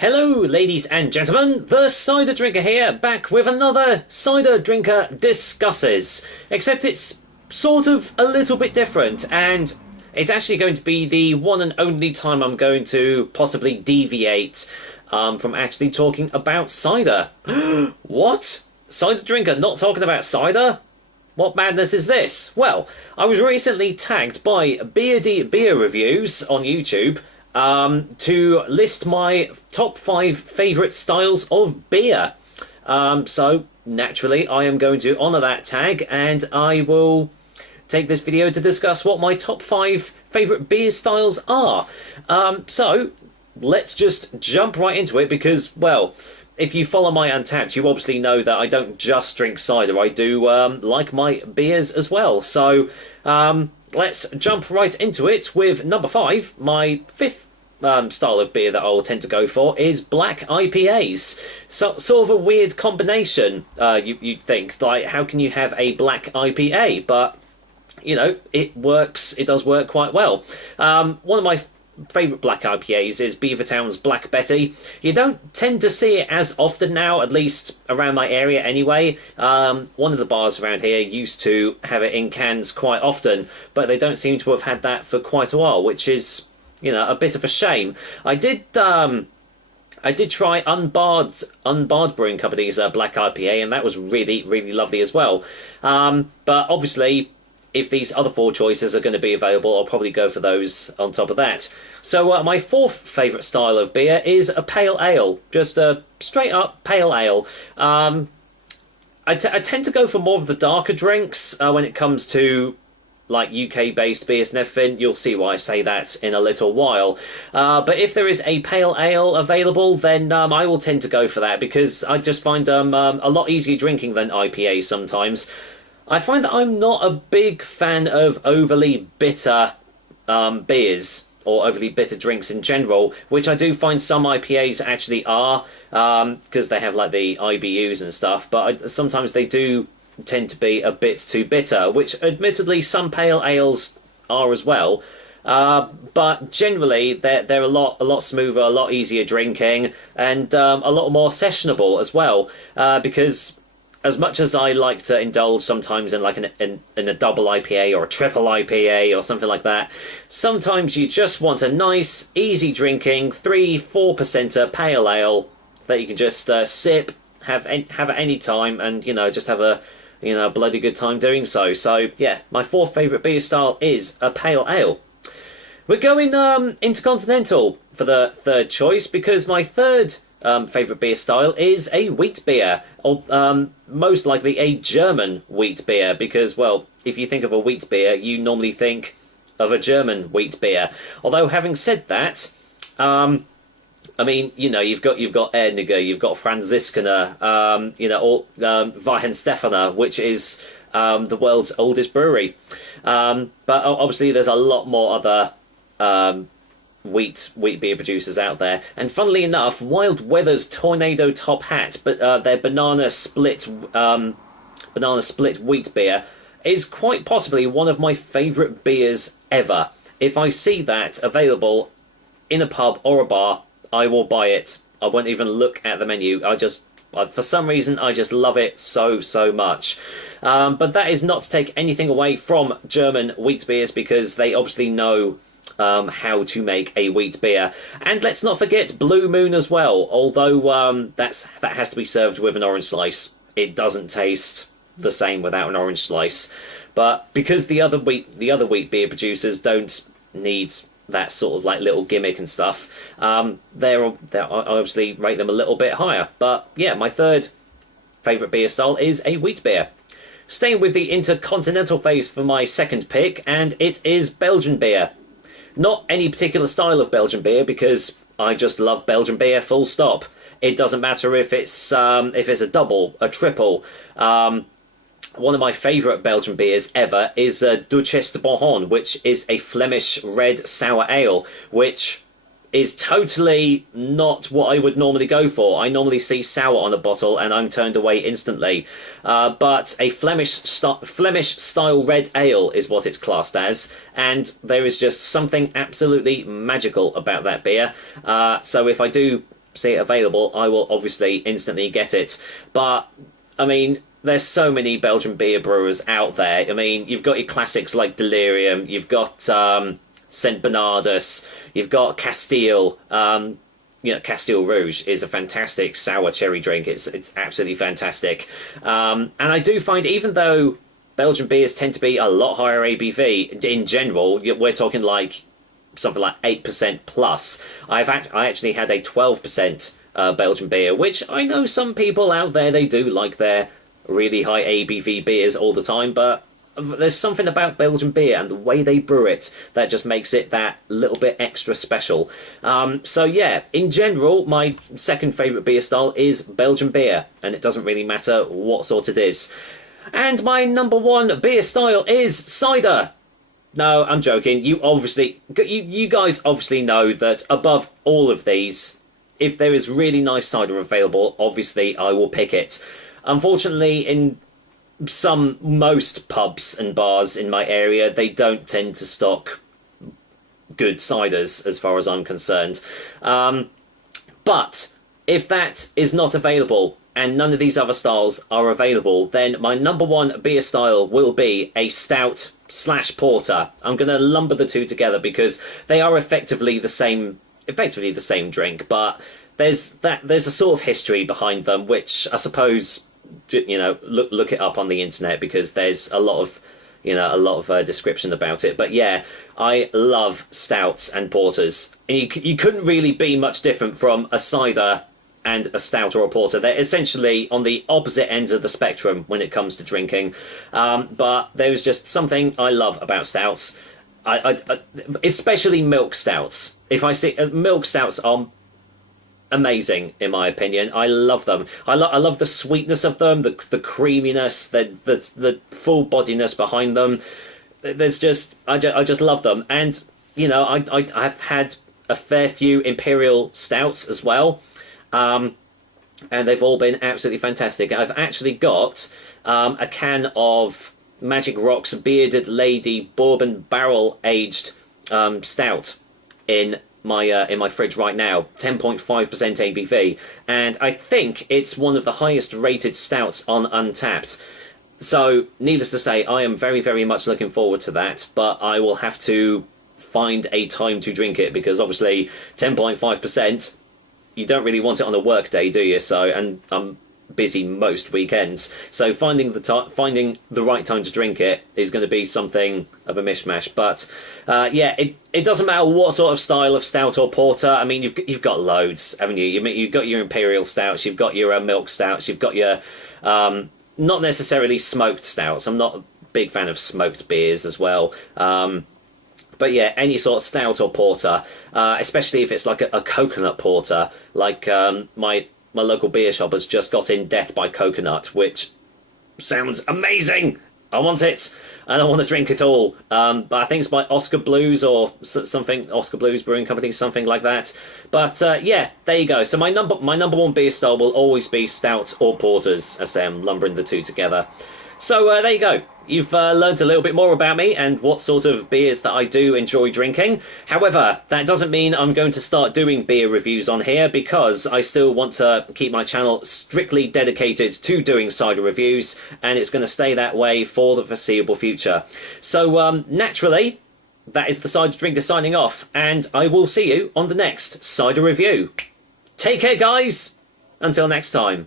Hello, ladies and gentlemen, the Cider Drinker here, back with another Cider Drinker Discusses. Except it's sort of a little bit different, and it's actually going to be the one and only time I'm going to possibly deviate from actually talking about cider. What? Cider Drinker not talking about cider? What madness is this? Well, I was recently tagged by Beardy Beer Reviews on YouTube to list my top 5 favourite styles of beer. So, naturally, I am going to honour that tag, and I will take this video to discuss what my top 5 favourite beer styles are. So, let's just jump right into it, because, well, if you follow my Untapped, you obviously know that I don't just drink cider, I do like my beers as well. So, let's jump right into it with number 5, my 5th style of beer that I will tend to go for is black IPAs. So, sort of a weird combination, you'd think. Like, how can you have a black IPA? But, you know, it works. It does work quite well. One of my favourite black IPAs is Beavertown's Black Betty. You don't tend to see it as often now, at least around my area anyway. One of the bars around here used to have it in cans quite often, but they don't seem to have had that for quite a while, which is, you know, a bit of a shame. I did try Unbarred Brewing Company's Black IPA, and that was really, really lovely as well. But obviously, if these other 4 choices are going to be available, I'll probably go for those on top of that. So my 4th favourite style of beer is a pale ale. Just a straight up pale ale. I tend to go for more of the darker drinks when it comes to like UK-based beers and everything. You'll see why I say that in a little while. But if there is a pale ale available, then I will tend to go for that, because I just find them a lot easier drinking than IPAs sometimes. I find that I'm not a big fan of overly bitter beers, or overly bitter drinks in general, which I do find some IPAs actually are, because they have like the IBUs and stuff, but sometimes they do tend to be a bit too bitter, which admittedly some pale ales are as well. But generally they're a lot smoother, a lot easier drinking, and a lot more sessionable as well, because as much as I like to indulge sometimes in like in a double IPA or a triple IPA or something like that, sometimes you just want a nice, easy drinking 3-4% pale ale that you can just sip, have at any time, and, you know, just have a, you know, bloody good time doing so. So yeah, my 4th favourite beer style is a pale ale. We're going intercontinental for the 3rd choice, because my 3rd favourite beer style is a wheat beer, or most likely a German wheat beer, because, well, if you think of a wheat beer, you normally think of a German wheat beer. Although, having said that, I mean, you know, you've got Erdniger, you've got Franziskaner, you know, or Weihenstephaner, which is the world's oldest brewery. But obviously, there's a lot more other wheat beer producers out there. And funnily enough, Wild Weather's Tornado Top Hat, but their banana split wheat beer is quite possibly one of my favourite beers ever. If I see that available in a pub or a bar, I will buy it. I won't even look at the menu. For some reason, I just love it so much. But that is not to take anything away from German wheat beers, because they obviously know how to make a wheat beer. And let's not forget Blue Moon as well, although that has to be served with an orange slice. It doesn't taste the same without an orange slice. But because the other wheat beer producers don't need that sort of like little gimmick and stuff, I obviously rate them a little bit higher. But yeah, my 3rd favourite beer style is a wheat beer. Staying with the intercontinental phase for my 2nd pick, and it is Belgian beer. Not any particular style of Belgian beer, because I just love Belgian beer, full stop. It doesn't matter if it's a double, a triple. One of my favourite Belgian beers ever is Duchesse de Bourgogne, which is a Flemish red sour ale, which is totally not what I would normally go for. I normally see sour on a bottle and I'm turned away instantly. But a Flemish style red ale is what it's classed as, and there is just something absolutely magical about that beer. So if I do see it available, I will obviously instantly get it. But, I mean, there's so many Belgian beer brewers out there. I mean, you've got your classics like Delirium, you've got St. Bernardus, you've got Castile. Castile Rouge is a fantastic sour cherry drink. It's absolutely fantastic. And I do find, even though Belgian beers tend to be a lot higher ABV in general, we're talking like something like 8% plus. I actually had a 12% Belgian beer, which I know some people out there, they do like their really high ABV beers all the time, but there's something about Belgian beer and the way they brew it that just makes it that little bit extra special. So yeah, in general, my second favourite beer style is Belgian beer, and it doesn't really matter what sort it is. And my number one beer style is cider. No, I'm joking. You guys obviously know that above all of these, if there is really nice cider available, obviously I will pick it. Unfortunately, in most pubs and bars in my area, they don't tend to stock good ciders as far as I'm concerned. But if that is not available and none of these other styles are available, then my number one beer style will be a stout / porter. I'm going to lumber the two together because they are effectively the same drink, but there's a sort of history behind them, which I suppose, look it up on the internet, because there's a lot of description about it. But yeah, I love stouts and porters. And you couldn't really be much different from a cider and a stout or a porter. They're essentially on the opposite ends of the spectrum when it comes to drinking. But there's just something I love about stouts. I especially milk stouts. If I see milk stouts are amazing, in my opinion. I love them. I love the sweetness of them, the creaminess, the full bodiness behind them. There's just I just love them. And I've had a fair few imperial stouts as well, and they've all been absolutely fantastic. I've actually got a can of Magic Rock's Bearded Lady Bourbon Barrel Aged Stout in my fridge right now, 10.5% ABV, and I think it's one of the highest rated stouts on Untapped. So, needless to say, I am very, very much looking forward to that, but I will have to find a time to drink it, because obviously 10.5%, you don't really want it on a work day, do you? So, and I'm busy most weekends, so finding the right time to drink it is going to be something of a mishmash. But yeah, it doesn't matter what sort of style of stout or porter. I mean, you've got loads, haven't you? You've got your imperial stouts, you've got your milk stouts, you've got your not necessarily smoked stouts. I'm not a big fan of smoked beers as well. But yeah, any sort of stout or porter, especially if it's like a coconut porter, like my local beer shop has just got in Death by Coconut, which sounds amazing. I want it, and I want to drink it all. But I think it's by Oscar Blues or something, Oscar Blues Brewing Company, something like that. But yeah, there you go. So my number one beer style will always be stouts or porters, as I'm lumbering the two together. So there you go. You've learned a little bit more about me and what sort of beers that I do enjoy drinking. However, that doesn't mean I'm going to start doing beer reviews on here, because I still want to keep my channel strictly dedicated to doing cider reviews, and it's going to stay that way for the foreseeable future. So naturally, that is the Cider Drinker signing off, and I will see you on the next cider review. Take care, guys! Until next time.